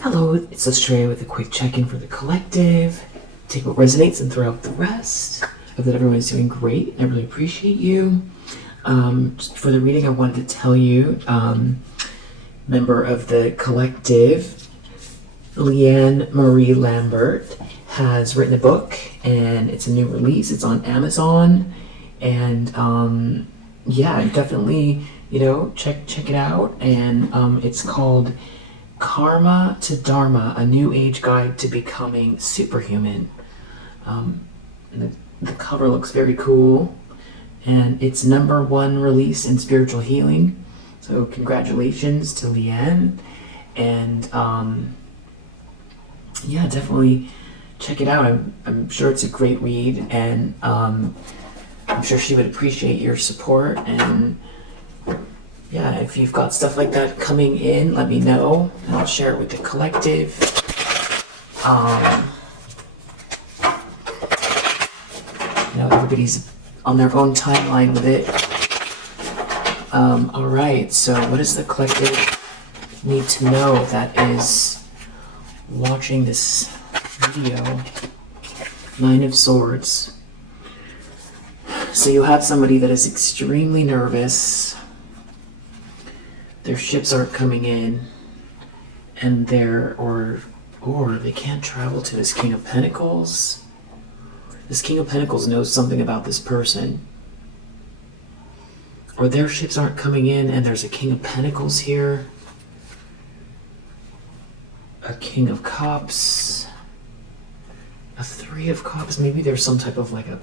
Hello, it's Australia with a quick check-in for the collective. Take what resonates and throw out the rest. Hope that everyone's doing great. I really appreciate you. Just before the reading, I wanted to tell you, member of the collective, Leanne Marie Lambert, has written a book, and it's a new release. It's on Amazon, and yeah, definitely, check it out. And it's called Karma to Dharma, a New Age Guide to Becoming Superhuman. The cover looks very cool, and it's #1 release in spiritual healing. So congratulations to Leanne, and yeah, definitely check it out. I'm sure it's a great read, and I'm sure she would appreciate your support. And yeah, if you've got stuff like that coming in, let me know, and I'll share it with the collective. Everybody's on their own timeline with it. All right, so what does the collective need to know that is watching this video? 9 of Swords. So you have somebody that is extremely nervous. Their ships aren't coming in, and or they can't travel to this King of Pentacles. This King of Pentacles knows something about this person. Or their ships aren't coming in, and there's a King of Pentacles here. A King of Cups. A 3 of Cups. Maybe there's some type of like a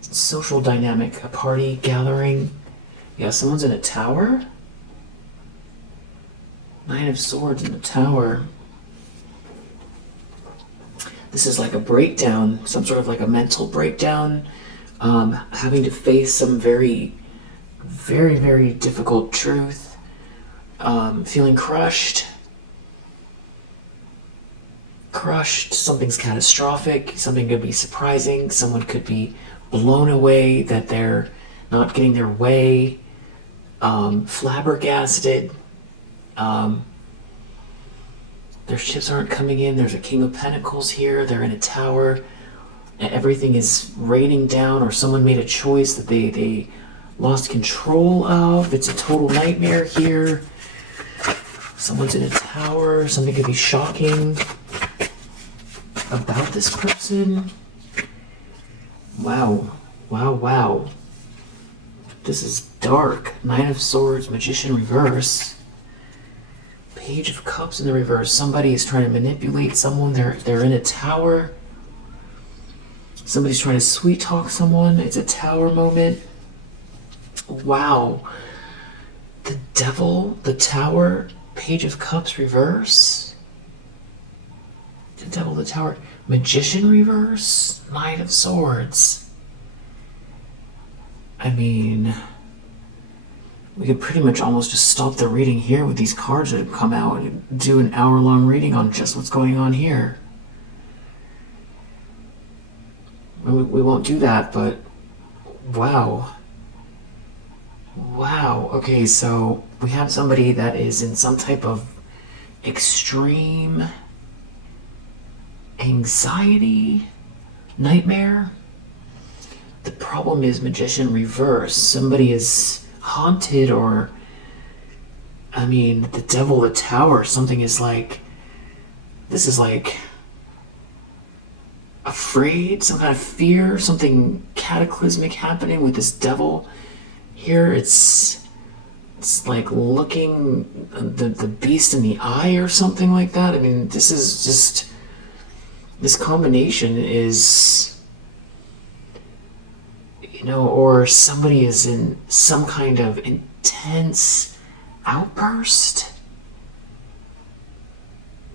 social dynamic, a party gathering. Yeah, someone's in a tower. 9 of Swords in the tower. This is like a breakdown, some sort of like a mental breakdown, having to face some very, very, very difficult truth, feeling crushed, something's catastrophic, something could be surprising, someone could be blown away that they're not getting their way, flabbergasted. Their ships aren't coming in. There's a King of Pentacles here. They're in a tower. Everything is raining down, or someone made a choice that they lost control of. It's a total nightmare here. Someone's in a tower. Something could be shocking about this person. Wow. Wow, wow. This is dark. 9 of Swords, Magician reverse. Page of Cups in the reverse. Somebody is trying to manipulate someone. They're in a tower. Somebody's trying to sweet talk someone. It's a tower moment. Wow. The Devil, the Tower, Page of Cups reverse. The Devil, the Tower, Magician reverse, 9 of Swords. I mean, we could pretty much almost just stop the reading here with these cards that have come out and do an hour-long reading on just what's going on here. We won't do that, but wow. Wow. Okay, so we have somebody that is in some type of extreme anxiety, nightmare. The problem is Magician reverse. Somebody is haunted, or the Devil, the Tower, something is like, this is like afraid, some kind of fear, something cataclysmic happening with this Devil here. It's like looking the beast in the eye or something like that. This is just, this combination is, or somebody is in some kind of intense outburst.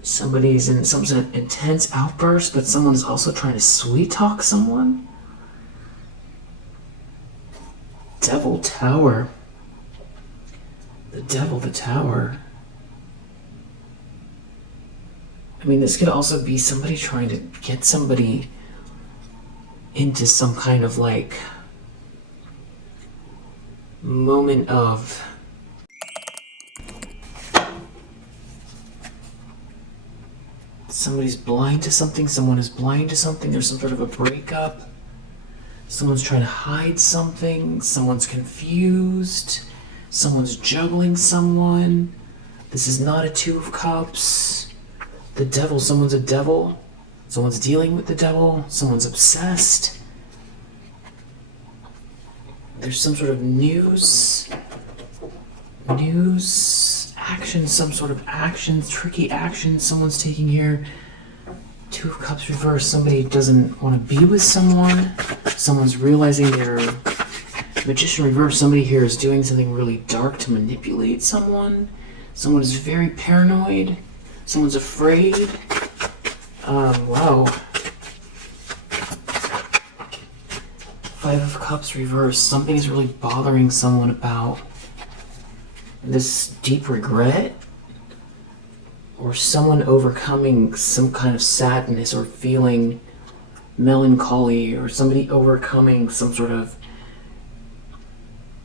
Somebody's in some sort of intense outburst, but someone's also trying to sweet talk someone. Devil, Tower. The Devil, the Tower. This could also be somebody trying to get somebody into some kind of like moment of Somebody's blind to something. Someone is blind to something. There's some sort of a breakup. Someone's trying to hide something. Someone's confused. Someone's juggling someone. This is not a Two of Cups. The devil. Someone's a devil. Someone's dealing with the devil. Someone's obsessed. There's some sort of news, action, some sort of action, tricky action someone's taking here. Two of Cups reversed. Somebody doesn't want to be with someone. Someone's realizing their Magician reversed. Somebody here is doing something really dark to manipulate someone. Someone is very paranoid. Someone's afraid. Wow. Five of Cups reversed. Something is really bothering someone about this deep regret, or someone overcoming some kind of sadness or feeling melancholy, or somebody overcoming some sort of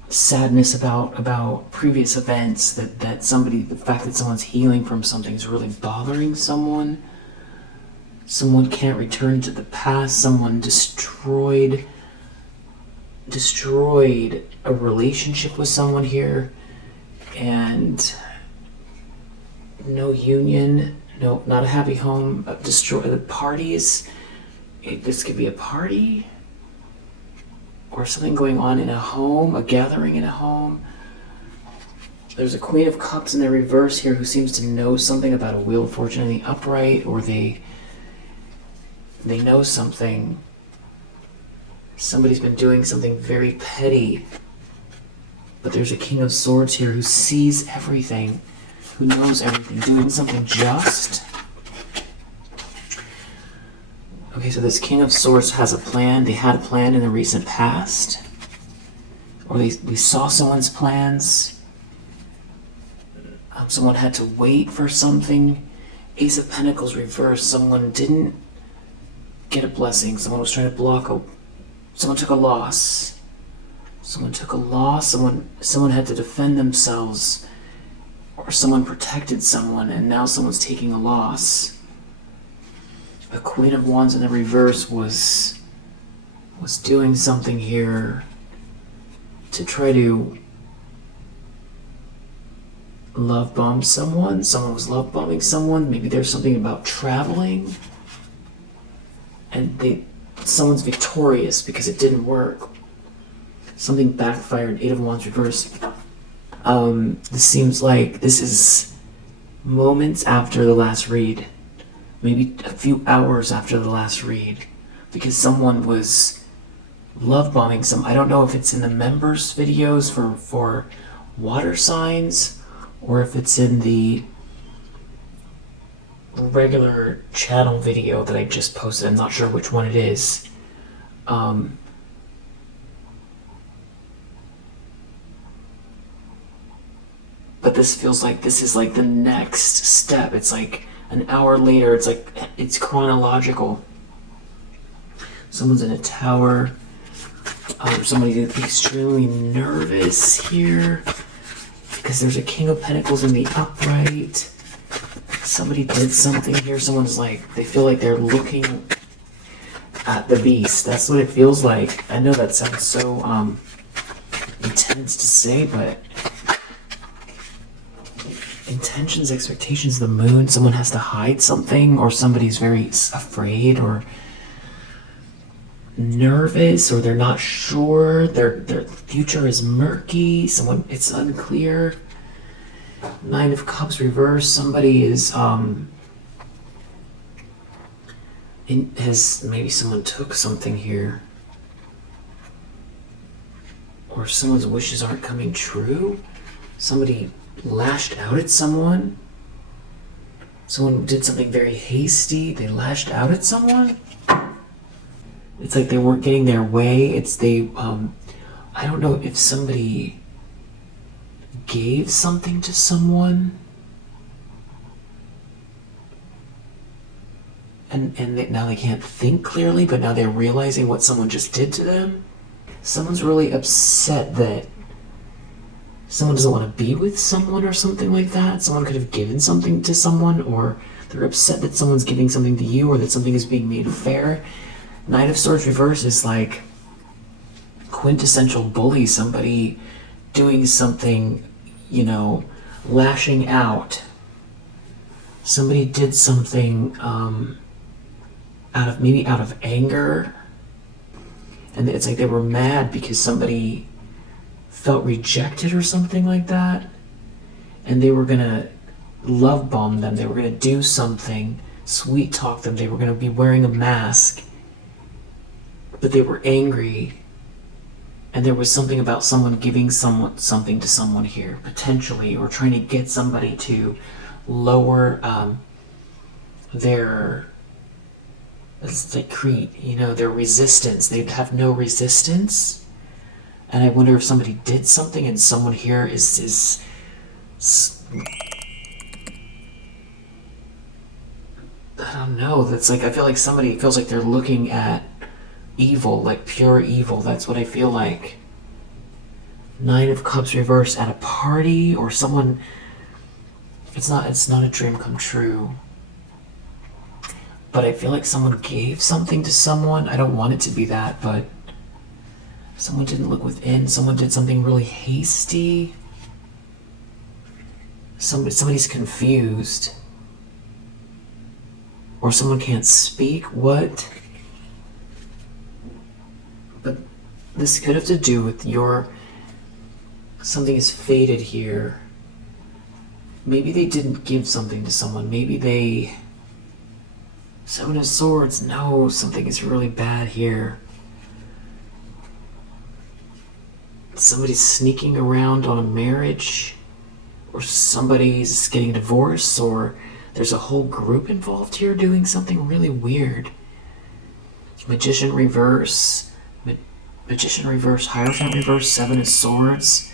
sadness about previous events, that somebody, the fact that someone's healing from something is really bothering someone. Someone can't return to the past. Someone destroyed a relationship with someone here, and no union, no, not a happy home. Destroy the parties. This could be a party or something going on in a home, a gathering in a home. There's a Queen of Cups in the reverse here who seems to know something about a Wheel of Fortune in the upright, or they know something. Somebody's been doing something very petty. But there's a King of Swords here who sees everything, who knows everything, doing something just. Okay, so this King of Swords has a plan. They had a plan in the recent past. Or we saw someone's plans. Someone had to wait for something. Ace of Pentacles reversed. Someone didn't get a blessing. Someone was trying to block someone took a loss. Someone took a loss. Someone had to defend themselves. Or someone protected someone, and now someone's taking a loss. A Queen of Wands in the reverse was doing something here to try to love bomb someone. Someone was love bombing someone. Maybe there's something about traveling, and someone's victorious because it didn't work. Something backfired. Eight of Wands reversed. This seems like this is moments after the last read. Maybe a few hours after the last read. Because someone was love bombing some. I don't know if it's in the members videos for water signs, or if it's in the regular channel video that I just posted. I'm not sure which one it is. But this feels like this is like the next step. It's like an hour later. It's like it's chronological. Someone's in a tower. Somebody's extremely nervous here because there's a King of Pentacles in the upright. Somebody did something here. Someone's like, they feel like they're looking at the beast. That's what it feels like. I know that sounds so intense to say, but intentions, expectations, the moon. Someone has to hide something, or somebody's very afraid or nervous, or they're not sure. Their future is murky. It's unclear. Nine of Cups reversed. Somebody is maybe someone took something here, or someone's wishes aren't coming true. Somebody lashed out at someone. Someone did something very hasty. They lashed out at someone. It's like they weren't getting their way. I don't know if somebody gave something to someone and now they can't think clearly, but now they're realizing what someone just did to them. Someone's really upset that someone doesn't want to be with someone or something like that. Someone could have given something to someone, or They're upset that someone's giving something to you or that something is being made fair. Knight of Swords reverse is like quintessential bully, somebody doing something, you know, lashing out. Somebody did something out of anger, and it's like they were mad because somebody felt rejected or something like that, and they were gonna love bomb them. They were gonna do something, sweet talk them. They were gonna be wearing a mask, but they were angry. And there was something about someone giving something to someone here, potentially, or trying to get somebody to lower their, it's like their resistance. They'd have no resistance. And I wonder if somebody did something and someone here is I don't know. That's like, I feel like somebody feels like they're looking at evil, like pure evil. That's what I feel like. Nine of Cups reversed at a party, or someone, it's not a dream come true, but I feel like someone gave something to someone. I don't want it to be that, but someone didn't look within. Someone did something really hasty. Somebody's confused, or someone can't speak. What? But this could have to do with something is fated here. Maybe they didn't give something to someone. Maybe they... Seven of Swords. No, something is really bad here. Somebody's sneaking around on a marriage, or somebody's getting a divorce, or there's a whole group involved here doing something really weird. Magician reverse. Magician reverse. Hierophant reverse. Seven of Swords.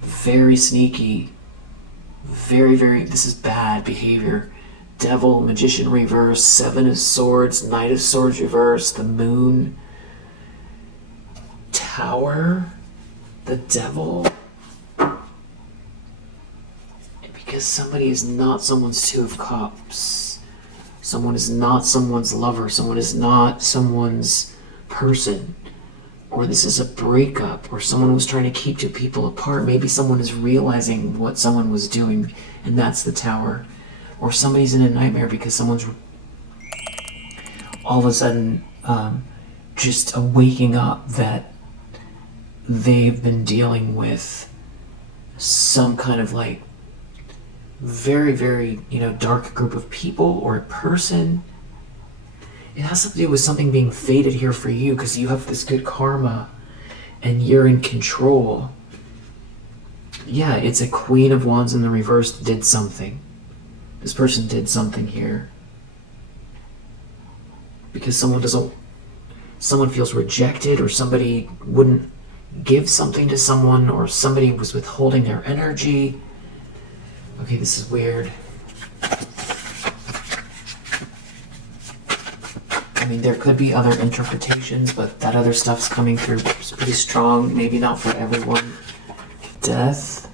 Very sneaky. Very, very, this is bad behavior. Devil, Magician reverse, Seven of Swords, Knight of Swords reverse, the Moon, Tower, the Devil. Because somebody is not someone's Two of Cups. Someone is not someone's lover. Someone is not someone's person. Or this is a breakup, or someone was trying to keep two people apart. Maybe someone is realizing what someone was doing, and that's the Tower. Or somebody's in a nightmare because someone's all of a sudden just waking up that they've been dealing with some kind of like very, very, dark group of people or a person. It has something to do with something being fated here for you because you have this good karma and you're in control. Yeah, it's a Queen of Wands in the reverse did something. This person did something here. Because someone feels rejected, or somebody wouldn't give something to someone, or somebody was withholding their energy. Okay, this is weird. I mean, there could be other interpretations, but that other stuff's coming through pretty strong. Maybe not for everyone. Death.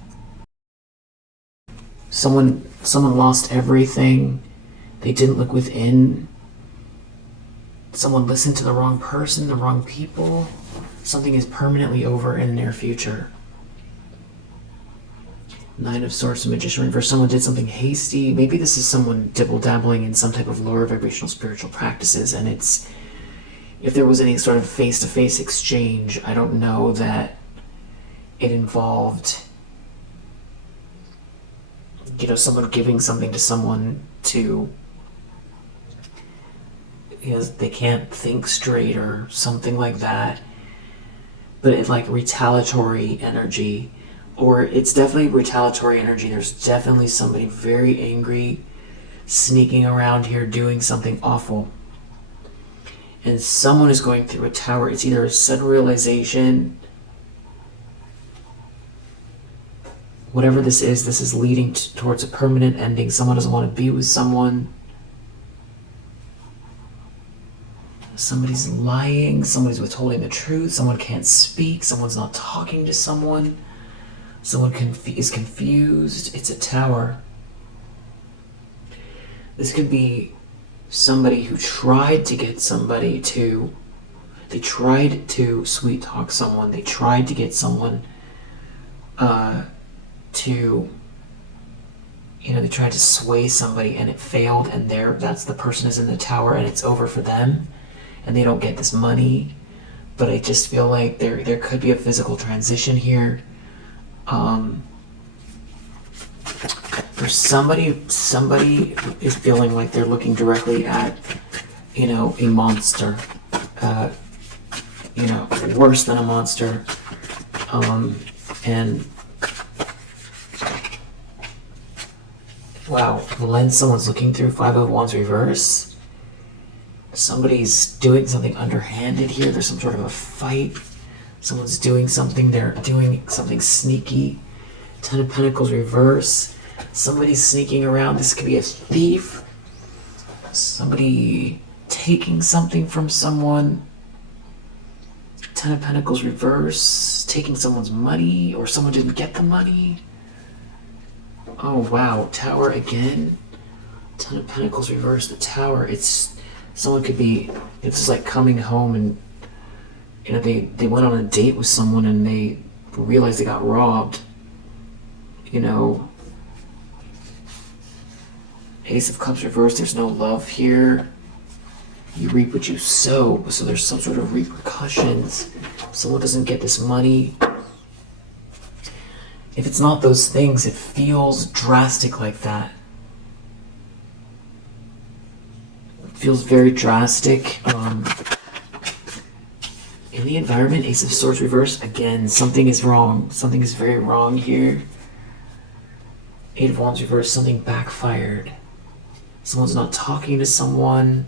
Someone lost everything. They didn't look within. Someone listened to the wrong person, the wrong people. Something is permanently over in the near future. Nine of Swords and Magician reverse. Someone did something hasty. Maybe this is someone dibble-dabbling in some type of lower vibrational spiritual practices, and it's, if there was any sort of face-to-face exchange, I don't know that it involved, someone giving something to someone to, they can't think straight or something like that. But it's like retaliatory energy. Or it's definitely retaliatory energy. There's definitely somebody very angry sneaking around here doing something awful. And someone is going through a tower. It's either a sudden realization. Whatever this is leading towards a permanent ending. Someone doesn't want to be with someone. Somebody's lying. Somebody's withholding the truth. Someone can't speak. Someone's not talking to someone. Someone is confused. It's a tower. This could be somebody who tried to get somebody to, they tried to sweet talk someone, they tried to get someone to, they tried to sway somebody and it failed, and that's the person is in the tower and it's over for them and they don't get this money. But I just feel like there could be a physical transition here. For somebody is feeling like they're looking directly at, a monster, worse than a monster, and wow, the lens someone's looking through, Five of Wands reverse. Somebody's doing something underhanded here. There's some sort of a fight. Someone's doing something. They're doing something sneaky. Ten of Pentacles reverse. Somebody's sneaking around. This could be a thief. Somebody taking something from someone. Ten of Pentacles reverse. Taking someone's money, or someone didn't get the money. Oh wow, Tower again. Ten of Pentacles reverse, the Tower. Someone could be, it's just like coming home and they went on a date with someone and they realized they got robbed. Ace of Cups reversed, there's no love here. You reap what you sow, so there's some sort of repercussions. Someone doesn't get this money. If it's not those things, it feels drastic like that. It feels very drastic. In the environment, Ace of Swords reverse, again, something is wrong. Something is very wrong here. Eight of Wands reverse, something backfired. Someone's not talking to someone.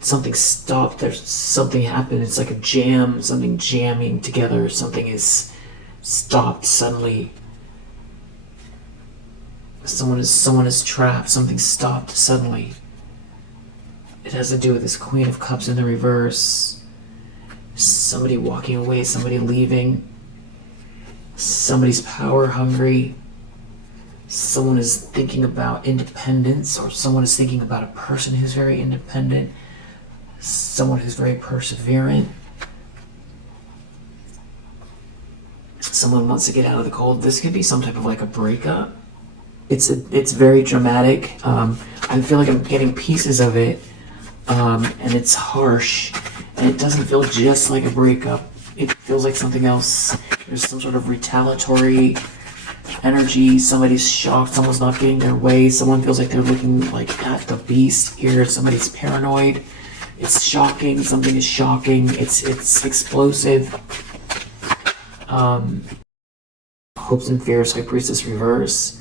Something stopped. There's something happened. It's like a jam, something jamming together. Something is stopped suddenly. Someone is trapped. Something stopped suddenly. It has to do with this Queen of Cups in the reverse. Somebody walking away, somebody leaving. Somebody's power hungry. Someone is thinking about independence, or someone is thinking about a person who's very independent. Someone who's very perseverant. Someone wants to get out of the cold. This could be some type of like a breakup. It's very dramatic. I feel like I'm getting pieces of it, and it's harsh, and it doesn't feel just like a breakup. It feels like something else. There's some sort of retaliatory energy. Somebody's shocked. Someone's not getting their way. Someone feels like they're looking like at the beast here. Somebody's paranoid. It's shocking. Something is shocking. It's explosive. Hopes and fears, High Priestess reverse.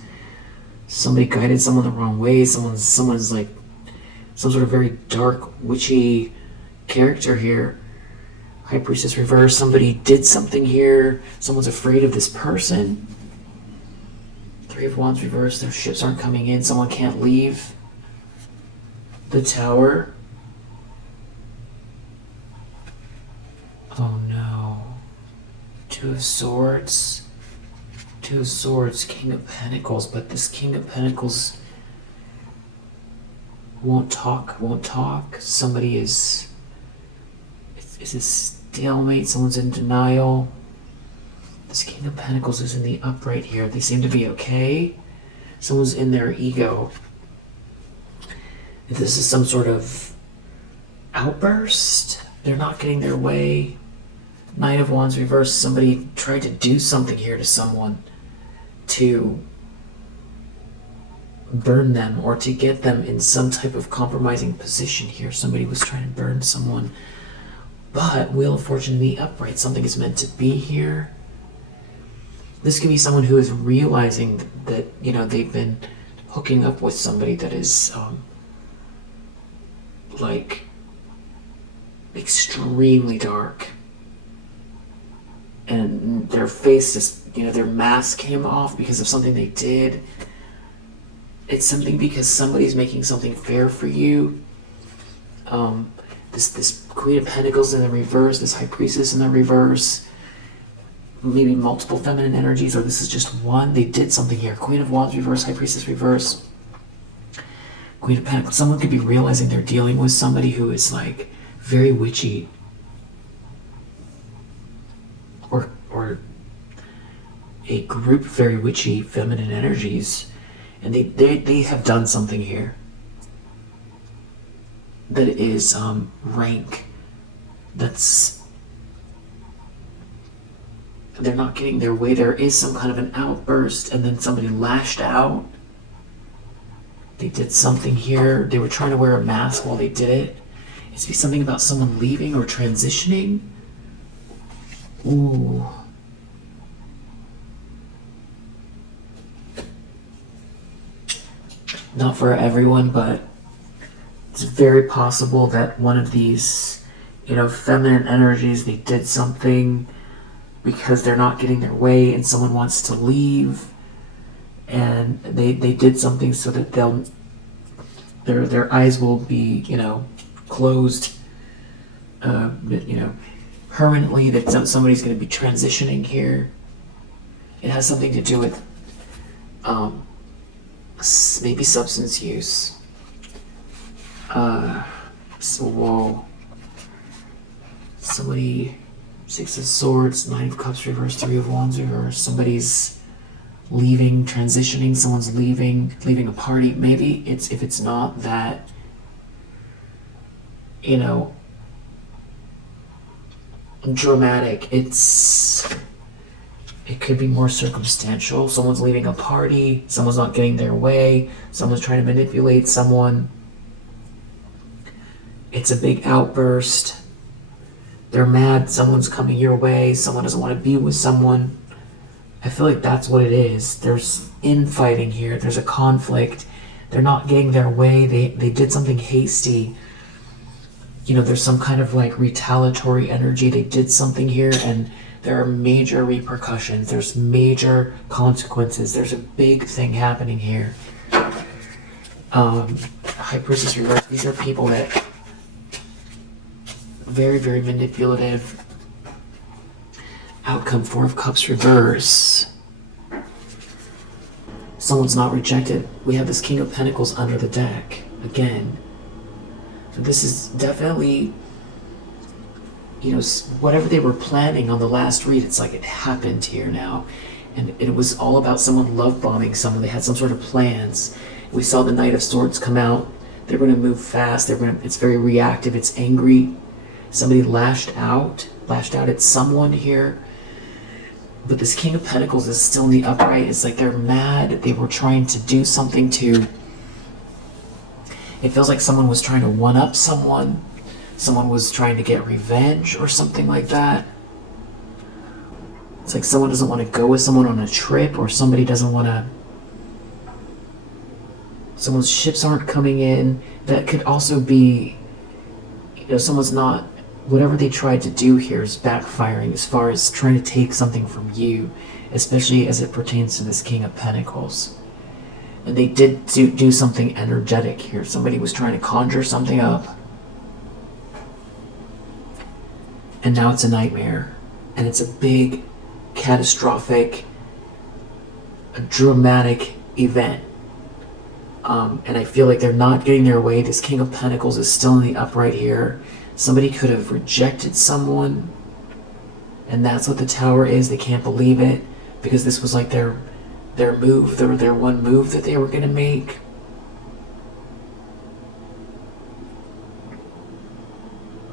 Somebody guided someone the wrong way. Someone's like some sort of very dark, witchy character here. High Priestess reverse. Somebody did something here. Someone's afraid of this person. Three of Wands reverse. Their ships aren't coming in. Someone can't leave. The Tower. Oh no. Two of Swords. Two of Swords, King of Pentacles, but this King of Pentacles won't talk. Somebody is a stalemate. Someone's in denial. This King of Pentacles is in the upright here. They seem to be okay. Someone's in their ego. If this is some sort of outburst, they're not getting their way. Knight of Wands reversed. Somebody tried to do something here to someone to burn them, or to get them in some type of compromising position here. Somebody was trying to burn someone. But Wheel of Fortune in the upright. Something is meant to be here. This could be someone who is realizing that, they've been hooking up with somebody that is like extremely dark. And their face just, their mask came off because of something they did. It's something because somebody's making something fair for you. This Queen of Pentacles in the reverse, this High Priestess in the reverse. Maybe multiple feminine energies, or this is just one. They did something here. Queen of Wands reverse, High Priestess reverse. Queen of Pentacles. Someone could be realizing they're dealing with somebody who is like very witchy. Or a group of very witchy feminine energies. And they have done something here that is rank. That's, they're not getting their way. There is some kind of an outburst, and then somebody lashed out. They did something here. They were trying to wear a mask while they did it. It's be something about someone leaving or transitioning. Ooh. Not for everyone, but it's very possible that one of these, feminine energies, they did something because they're not getting their way and someone wants to leave, and they did something so that their eyes will be, closed, permanently, that somebody's going to be transitioning here. It has something to do with maybe substance use. Whoa. Somebody, 6 of Swords, 9 of Cups reverse, 3 of Wands reverse. Somebody's leaving, transitioning. Someone's leaving a party. Maybe if it's not that, dramatic. It could be more circumstantial. Someone's leaving a party. Someone's not getting their way. Someone's trying to manipulate someone. It's a big outburst. They're mad. Someone's coming your way. Someone doesn't want to be with someone. I feel like that's what it is. There's infighting here. There's a conflict. They're not getting their way. They did something hasty. There's some kind of like retaliatory energy. They did something here, and there are major repercussions. There's major consequences. There's a big thing happening here. High Priestess reverse. These are people that very, very manipulative. Outcome, 4 of Cups reverse. Someone's not rejected. We have this King of Pentacles under the deck again. So this is definitely, whatever they were planning on the last read, it's like it happened here now. And it was all about someone love bombing someone. They had some sort of plans. We saw the Knight of Swords come out. They're going to move fast. It's very reactive. It's angry. Somebody lashed out at someone here. But this King of Pentacles is still in the upright. It's like they're mad. They were trying to do something to... It feels like someone was trying to one-up someone. Someone was trying to get revenge or something like that. It's like someone doesn't want to go with someone on a trip, or somebody doesn't want to... Someone's ships aren't coming in. That could also be, someone's not... Whatever they tried to do here is backfiring as far as trying to take something from you, especially as it pertains to this King of Pentacles. And they did do something energetic here. Somebody was trying to conjure something up. And now it's a nightmare. And it's a big, catastrophic, a dramatic event. And I feel like they're not getting their way. This King of Pentacles is still in the upright here. Somebody could have rejected someone, and that's what the Tower is. They can't believe it, because this was like their move, their one move that they were going to make.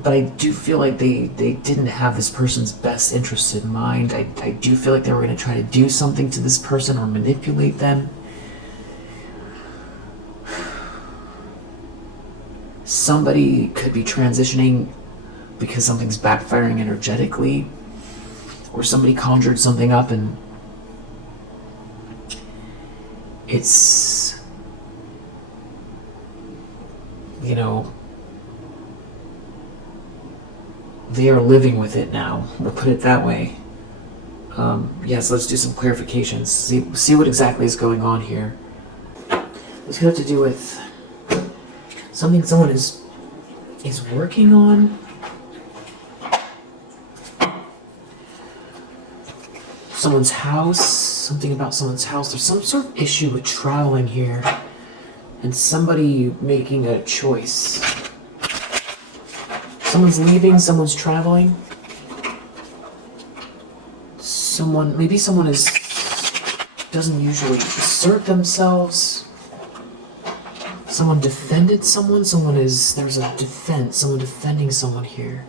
But I do feel like they didn't have this person's best interest in mind. I do feel like they were going to try to do something to this person or manipulate them. Somebody could be transitioning because something's backfiring energetically, or somebody conjured something up and it's, they are living with it now. We'll put it that way. Yes, let's do some clarifications. See what exactly is going on here. This could have to do with something someone is working on. Someone's house, something about someone's house. There's some sort of issue with traveling here. and somebody making a choice. Someone's leaving, someone's traveling. Maybe someone doesn't usually assert themselves. Someone defended someone, there's a defense, someone defending someone here.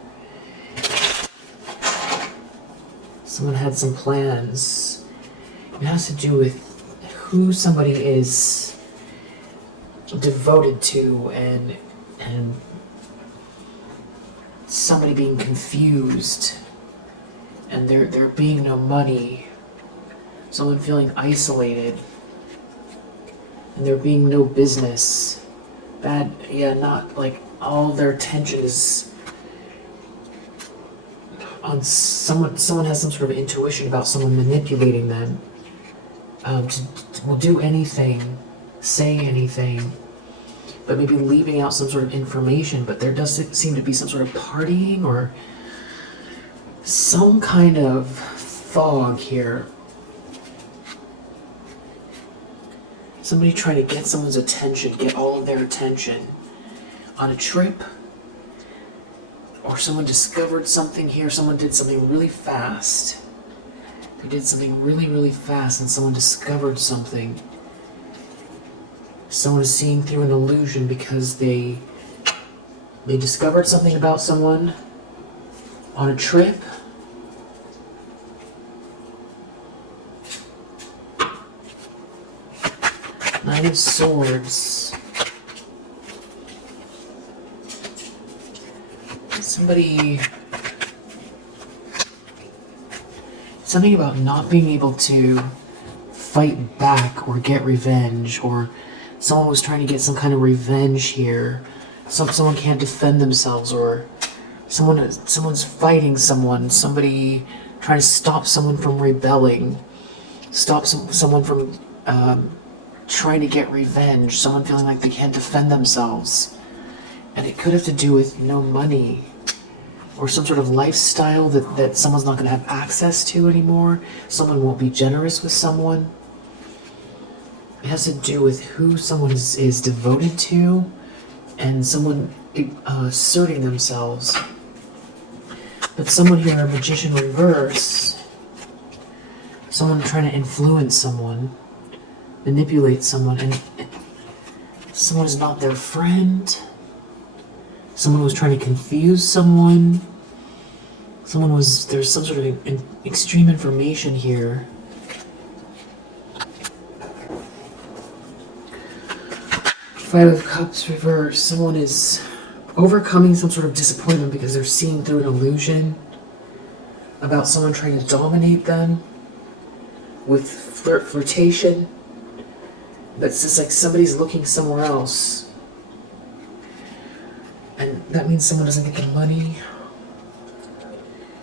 Someone had some plans. It has to do with who somebody is devoted to and somebody being confused and there being no money. Someone feeling isolated and there being no business. Not like all their attention is on someone. Someone has some sort of intuition about someone manipulating them will do anything, say anything, but maybe leaving out some sort of information. But there does seem to be some sort of partying or some kind of fog here. Somebody trying to get someone's attention, get all of their attention on a trip. Or someone discovered something here, someone did something really fast. They did something really, really fast and someone discovered something. Someone is seeing through an illusion because they discovered something about someone on a trip. Nine of Swords. Something about not being able to fight back or get revenge, or someone was trying to get some kind of revenge here. Someone can't defend themselves, or someone's fighting someone. Somebody trying to stop someone from rebelling, stop someone from trying to get revenge. Someone feeling like they can't defend themselves, and it could have to do with no money. Or some sort of lifestyle that someone's not going to have access to anymore. Someone won't be generous with someone. It has to do with who someone is devoted to and someone asserting themselves. But someone here, a Magician reverse, someone trying to influence someone, manipulate someone, and someone is not their friend. Someone was trying to confuse someone. There's some sort of extreme information here. Five of Cups reverse. Someone is overcoming some sort of disappointment because they're seeing through an illusion about someone trying to dominate them with flirtation. That's just like somebody's looking somewhere else. And that means someone doesn't get the money.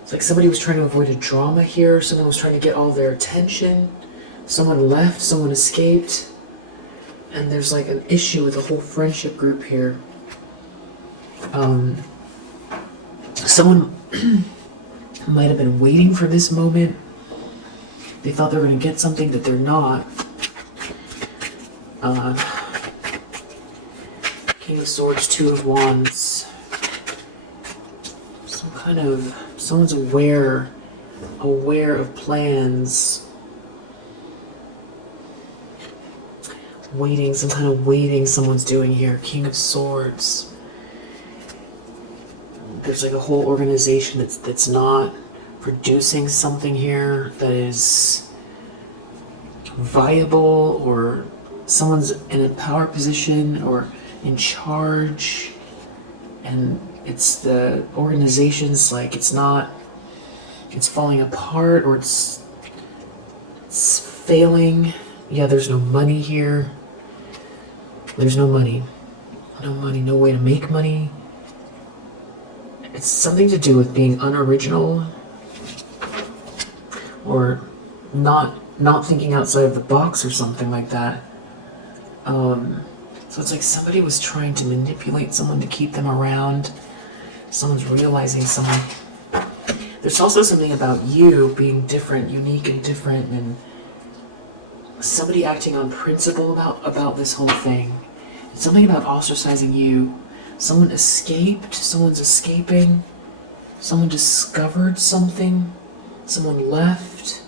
It's like somebody was trying to avoid a drama here. Someone was trying to get all their attention. Someone left, someone escaped. And there's like an issue with the whole friendship group here. Someone might have been waiting for this moment. They thought they were going to get something that they're not. King of Swords, Two of Wands. Someone's aware of plans. Waiting, some kind of waiting someone's doing here. King of Swords. There's like a whole organization that's not producing something here that is viable, or someone's in a power position or in charge, and it's the organization's like it's falling apart, or it's failing. Yeah, there's no money here. There's no money, no way to make money. It's something to do with being unoriginal, or not thinking outside of the box, or something like that. So it's like somebody was trying to manipulate someone to keep them around. Someone's realizing someone. There's also something about you being different, unique and different, and somebody acting on principle about this whole thing. It's something about ostracizing you. Someone escaped, someone's escaping, someone discovered something, someone left.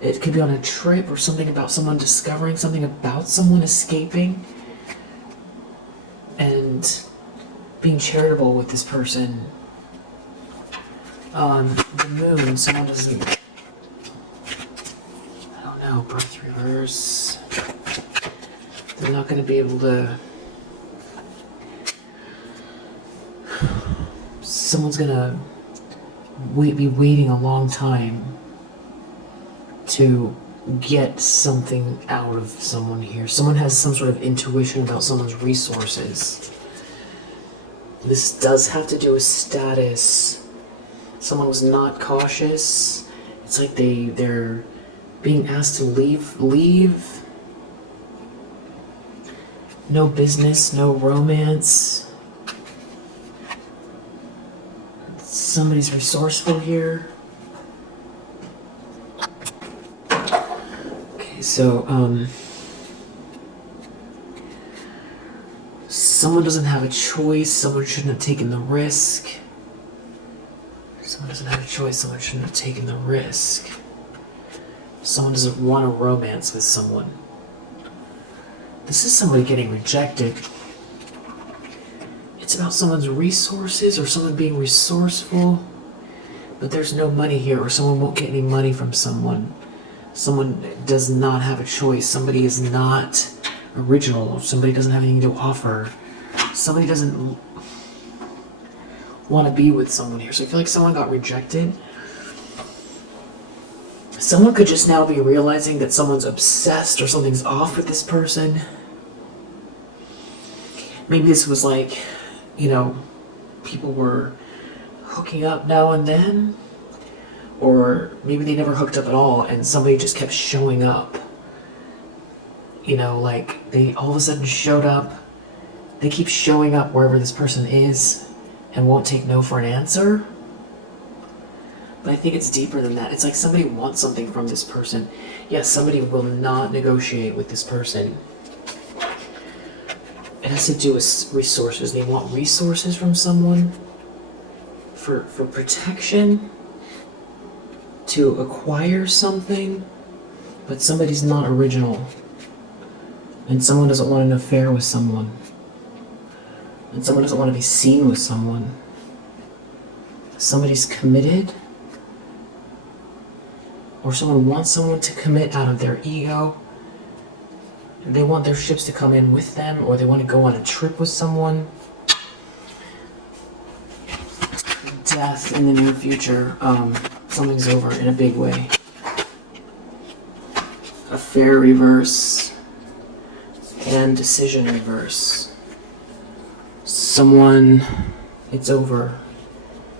It could be on a trip or something about someone discovering something about someone escaping and being charitable with this person. The moon, someone doesn't, I don't know, birth reverse. They're not going to be able to, someone's going to be waiting a long time to get something out of someone here. Someone has some sort of intuition about someone's resources. This does have to do with status. Someone was not cautious. It's like they're being asked to leave. No business, no romance. Somebody's resourceful here. Okay, so, someone doesn't have a choice. Someone shouldn't have taken the risk. Someone doesn't have a choice. Someone shouldn't have taken the risk. Someone doesn't want a romance with someone. This is somebody getting rejected. It's about someone's resources or someone being resourceful, but there's no money here, or someone won't get any money from someone. Someone does not have a choice. Somebody is not original, or somebody doesn't have anything to offer. Somebody doesn't want to be with someone here. So I feel like someone got rejected. Someone could just now be realizing that someone's obsessed or something's off with this person. Maybe this was like, you know, people were hooking up now and then, or maybe they never hooked up at all and somebody just kept showing up. You know, like they all of a sudden showed up. They keep showing up wherever this person is and won't take no for an answer. But I think it's deeper than that. It's like somebody wants something from this person. Yes, somebody will not negotiate with this person. It has to do with resources. They want resources from someone for protection, to acquire something, but somebody's not original. And someone doesn't want an affair with someone. And someone doesn't want to be seen with someone. Somebody's committed, or someone wants someone to commit out of their ego. They want their ships to come in with them, or they want to go on a trip with someone. Death in the near future. Something's over in a big way. Affair reverse. And decision reverse. Someone, it's over.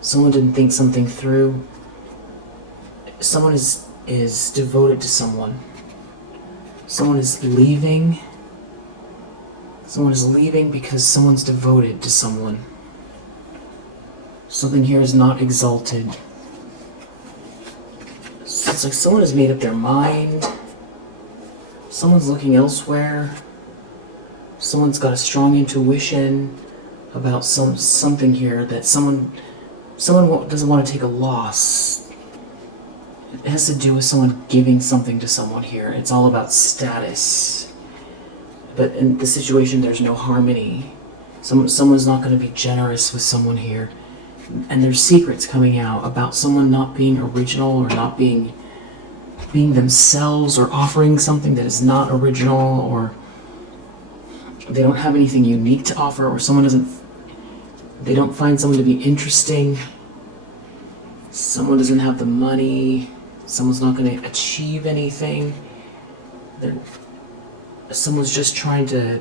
Someone didn't think something through. Someone is devoted to someone. Someone is leaving. Someone is leaving because someone's devoted to someone. Something here is not exalted. So it's like someone has made up their mind. Someone's looking elsewhere. Someone's got a strong intuition about something here that someone doesn't want to take a loss. It has to do with someone giving something to someone here. It's all about status. But in the situation, there's no harmony. Someone's not going to be generous with someone here. And there's secrets coming out about someone not being original, or not being themselves, or offering something that is not original, or they don't have anything unique to offer, or they don't find someone to be interesting. Someone doesn't have the money. Someone's not going to achieve anything. Someone's just trying to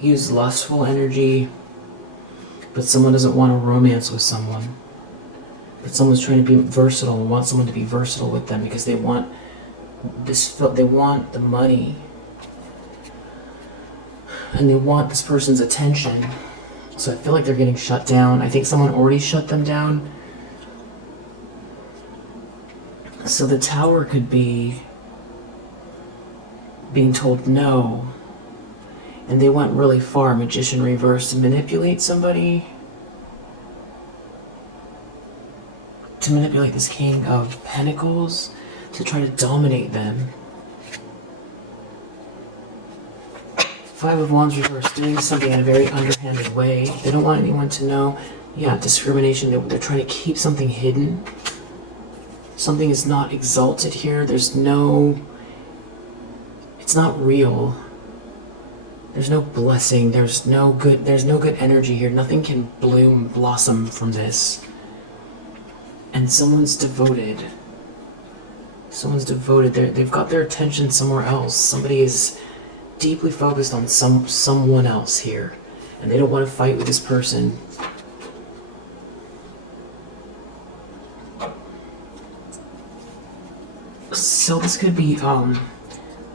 use lustful energy, but someone doesn't want a romance with someone. But someone's trying to be versatile and want someone to be versatile with them because they want the money. And they want this person's attention. So I feel like they're getting shut down. I think someone already shut them down. So the Tower could be being told no. And they went really far, Magician reverse, to manipulate somebody. To manipulate this King of Pentacles, to try to dominate them. Five of Wands reverse, doing something in a very underhanded way. They don't want anyone to know. Yeah, discrimination. They're trying to keep something hidden. Something is not exalted here. There's no... It's not real. There's no blessing. There's no good energy here. Nothing can bloom, blossom from this. And someone's devoted. Someone's devoted. They've got their attention somewhere else. Somebody is deeply focused on someone else here. And they don't want to fight with this person. So this could be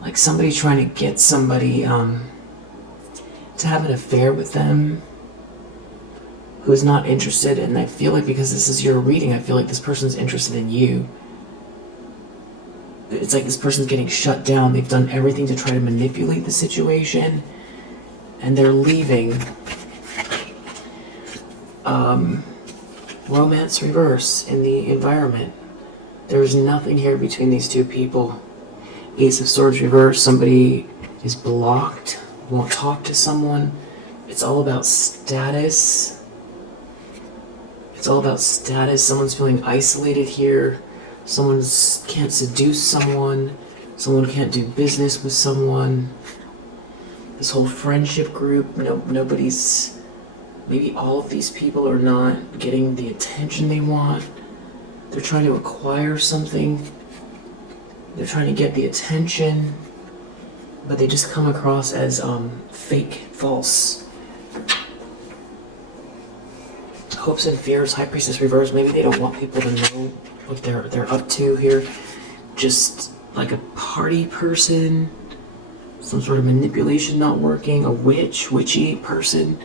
like somebody trying to get somebody to have an affair with them who's not interested. And I feel like because this is your reading, I feel like this person's interested in you. It's like this person's getting shut down. They've done everything to try to manipulate the situation, and they're leaving. Romance reverse in the environment. There's nothing here between these two people. Ace of Swords reverse. Somebody is blocked, won't talk to someone. It's all about status. It's all about status. Someone's feeling isolated here. Someone can't seduce someone. Someone can't do business with someone. This whole friendship group, nobody's... Maybe all of these people are not getting the attention they want. They're trying to acquire something. They're trying to get the attention. But they just come across as fake, false. Hopes and fears, High Priestess reverse. Maybe they don't want people to know what they're up to here. Just like a party person. Some sort of manipulation not working. A witchy person.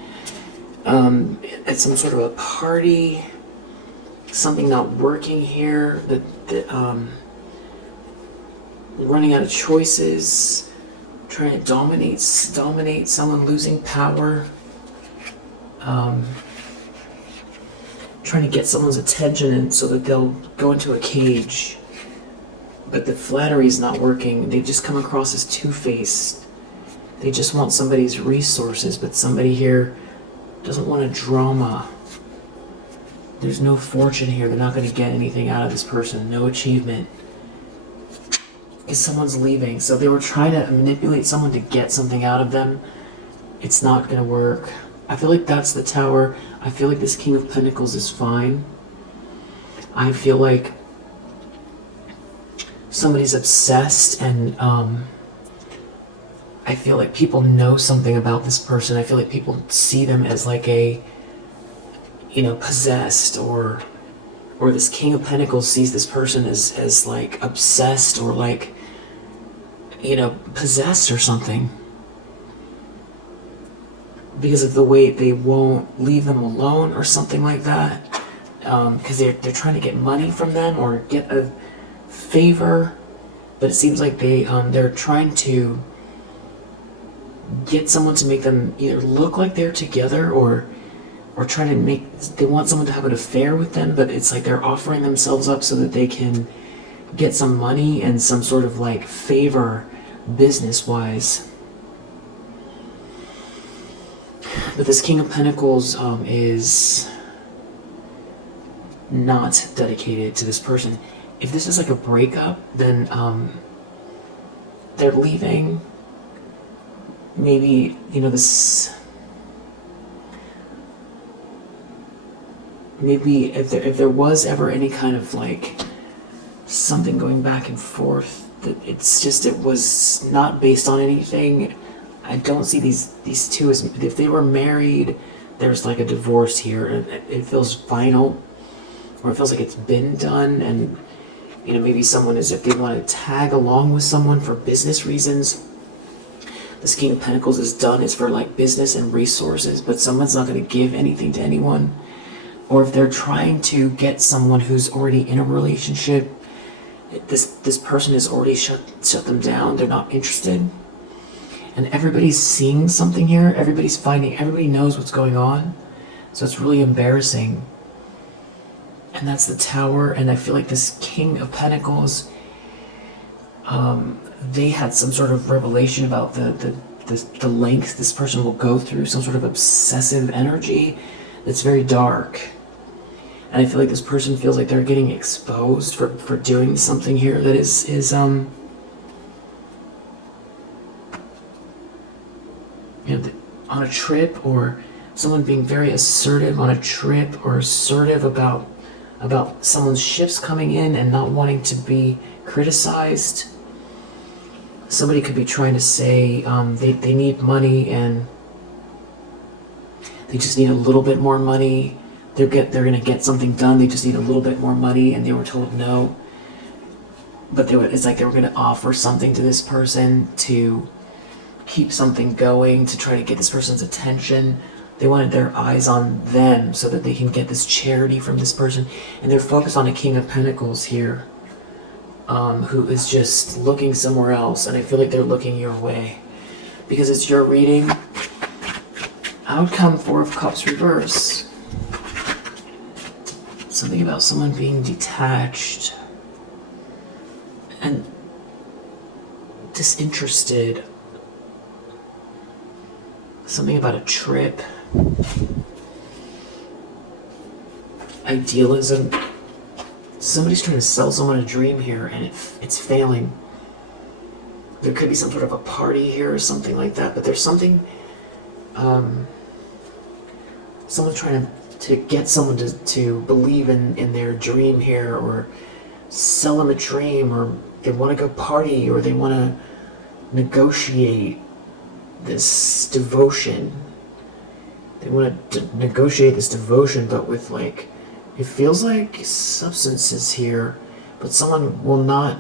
At some sort of a party. Something not working here. Running out of choices. Trying to dominate someone, losing power. Trying to get someone's attention and so that they'll go into a cage. But the flattery is not working. They just come across as two-faced. They just want somebody's resources, but somebody here doesn't want a drama. There's no fortune here. They're not going to get anything out of this person. No achievement. Because someone's leaving. So they were trying to manipulate someone to get something out of them. It's not going to work. I feel like that's the Tower. I feel like this King of Pentacles is fine. I feel like somebody's obsessed and I feel like people know something about this person. I feel like people see them as like a, possessed, or this King of Pentacles sees this person as like obsessed or like, possessed or something. Because of the way they won't leave them alone or something like that. Because they're trying to get money from them or get a favor. But it seems like they're trying to get someone to make them either look like they're together or trying to they want someone to have an affair with them, but it's like they're offering themselves up so that they can get some money and some sort of like favor business-wise. But this King of Pentacles is not dedicated to this person. If this is like a breakup, then they're leaving. Maybe, maybe if there was ever any kind of like something going back and forth, it was not based on anything. I don't see these two as, if they were married, there's like a divorce here, and it feels final, or it feels like it's been done, and maybe someone is, if they want to tag along with someone for business reasons, this King of Pentacles is done, it's for like business and resources, but someone's not going to give anything to anyone. Or if they're trying to get someone who's already in a relationship, this person has already shut them down, they're not interested. And everybody's seeing something here. Everybody knows what's going on. So it's really embarrassing. And that's the Tower. And I feel like this King of Pentacles, they had some sort of revelation about the length this person will go through, some sort of obsessive energy that's very dark. And I feel like this person feels like they're getting exposed for doing something here that is you know, on a trip, or someone being very assertive on a trip, or assertive about someone's ships coming in and not wanting to be criticized. Somebody could be trying to say they need money and they just need a little bit more money. They're gonna get something done. They just need a little bit more money, and they were told no. But it's like they were gonna offer something to this person to keep something going, to try to get this person's attention. They wanted their eyes on them so that they can get this charity from this person. And they're focused on a King of Pentacles here, who is just looking somewhere else. And I feel like they're looking your way because it's your reading. Outcome, Four of Cups reverse. Something about someone being detached and disinterested. Something about a trip. Idealism. Somebody's trying to sell someone a dream here, and it's failing. There could be some sort of a party here or something like that, but there's something, someone's trying to get someone to believe in their dream here, or sell them a dream, or they want to go party, or they want to negotiate this devotion. They want to negotiate this devotion, but with like, it feels like substances here, but someone will not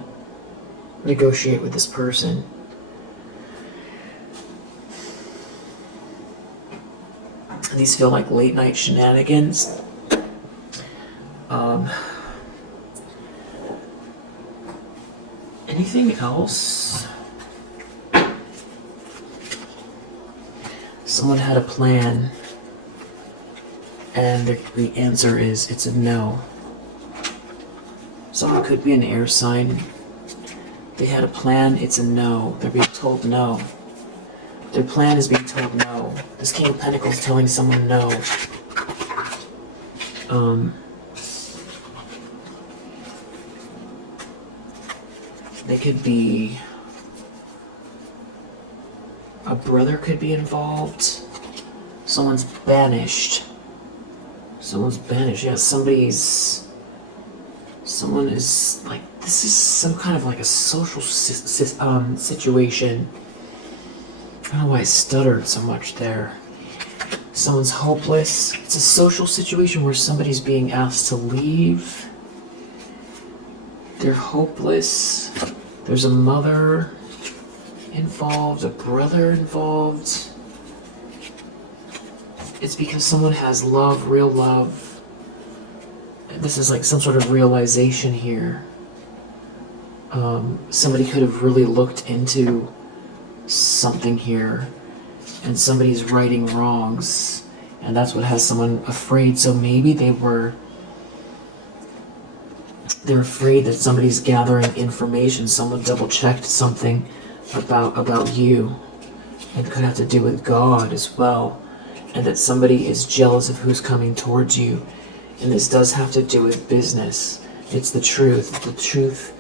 negotiate with this person. These feel like late night shenanigans. Anything else? Someone had a plan, and the answer is it's a no. Someone could be an air sign. They had a plan, it's a no. They're being told no. Their plan is being told no. This King of Pentacles telling someone no. They could be... a brother could be involved. Someone's banished. Someone's banished. Yeah, someone is like, this is some kind of like a social situation. I don't know why I stuttered so much there. Someone's hopeless. It's a social situation where somebody's being asked to leave. They're hopeless. There's a mother involved, a brother involved. It's because someone has love, real love. This is like some sort of realization here. Somebody could have really looked into something here, and somebody's righting wrongs, and that's what has someone afraid. So maybe they're afraid that somebody's gathering information. Someone double-checked something about you. It could have to do with God as well, and that somebody is jealous of who's coming towards you. And this does have to do with business. It's the truth,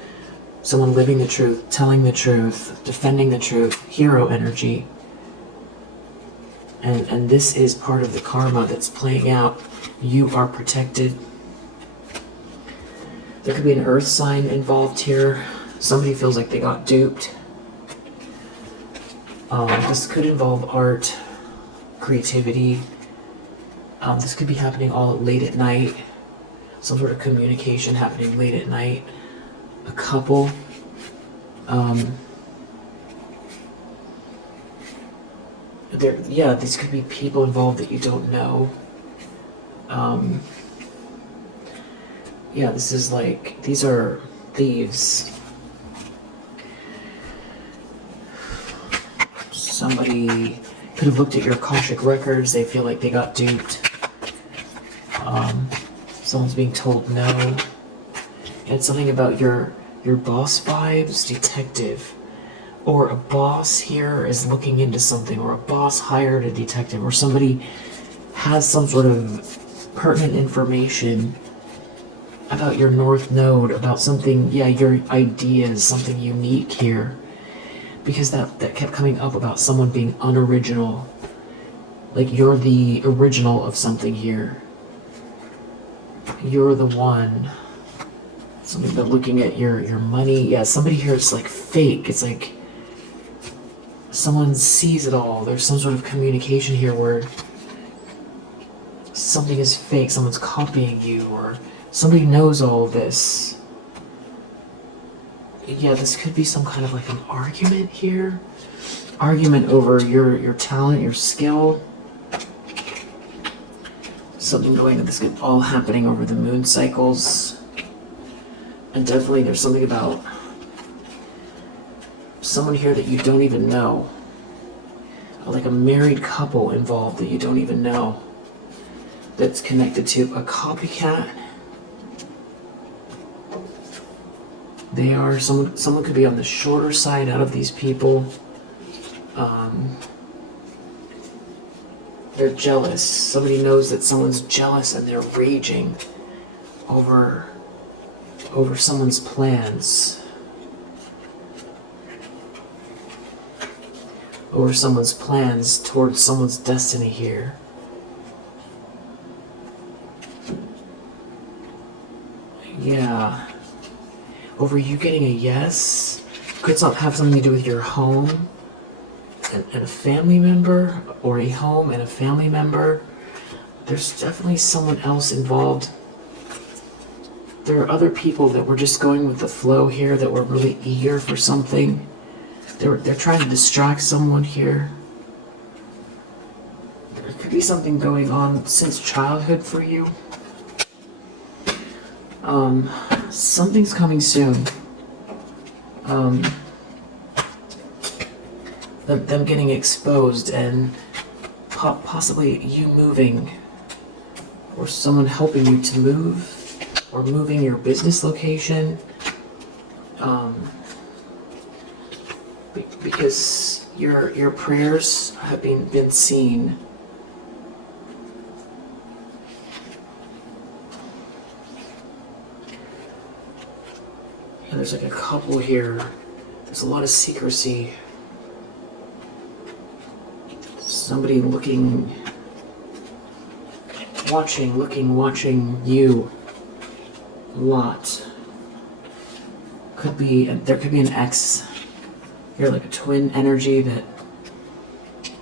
someone living the truth, telling the truth, defending the truth, hero energy. And this is part of the karma that's playing out. You are protected. There could be an earth sign involved here. Somebody feels like they got duped. This could involve art, creativity. This could be happening all late at night. Some sort of communication happening late at night. A couple. These could be people involved that you don't know. This is like, these are thieves. Somebody could have looked at your Akashic records. They feel like they got duped. Someone's being told no. And something about your boss vibes, detective. Or a boss here is looking into something, or a boss hired a detective, or somebody has some sort of pertinent information about your North Node, about something, yeah, your ideas, something unique here. Because that kept coming up about someone being unoriginal. Like you're the original of something here. You're the one. Something about looking at your money. Yeah, somebody here is like fake. It's like someone sees it all. There's some sort of communication here where something is fake. Someone's copying you, or somebody knows all this. Yeah, this could be some kind of like an argument here. Argument over your talent, your skill. Something going on. This could all happening over the moon cycles. And definitely there's something about someone here that you don't even know. Like a married couple involved that you don't even know. That's connected to a copycat. They are someone could be on the shorter side out of these people. They're jealous. Somebody knows that someone's jealous and they're raging over someone's plans. Over someone's plans towards someone's destiny here. Yeah. Over you getting a yes. Could have something to do with your home and a family member, or a home and a family member. There's definitely someone else involved. There are other people that were just going with the flow here, that were really eager for something. They're trying to distract someone here. There could be something going on since childhood for you. Something's coming soon. Them getting exposed and possibly you moving, or someone helping you to move, or moving your business location. Because your prayers have been seen. And there's like a couple here. There's a lot of secrecy. Somebody watching you a lot. There could be an ex. You're like a twin energy that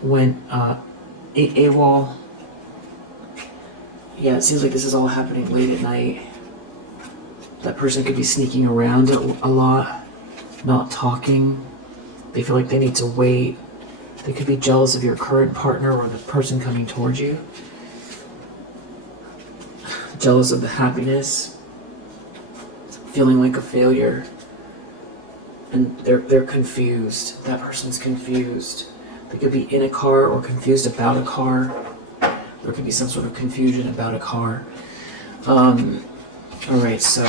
went AWOL. Yeah, it seems like this is all happening late at night. That person could be sneaking around a lot, not talking. They feel like they need to wait. They could be jealous of your current partner or the person coming towards you. Jealous of the happiness. Feeling like a failure. And they're confused. That person's confused. They could be in a car or confused about a car. There could be some sort of confusion about a car. Alright, so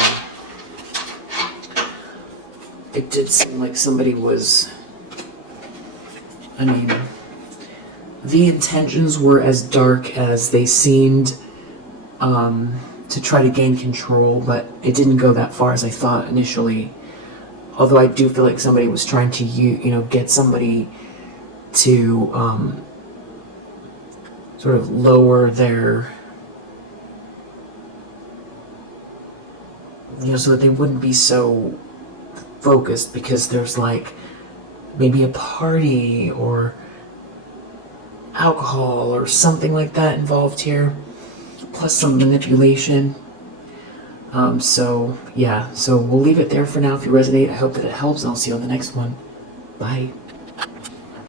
it did seem like somebody was, the intentions were as dark as they seemed, to try to gain control, but it didn't go that far as I thought initially. Although I do feel like somebody was trying to, get somebody to sort of lower their, so that they wouldn't be so focused, because there's like maybe a party or alcohol or something like that involved here, plus some manipulation. So we'll leave it there for now. If you resonate, I hope that it helps, and I'll see you on the next one. Bye.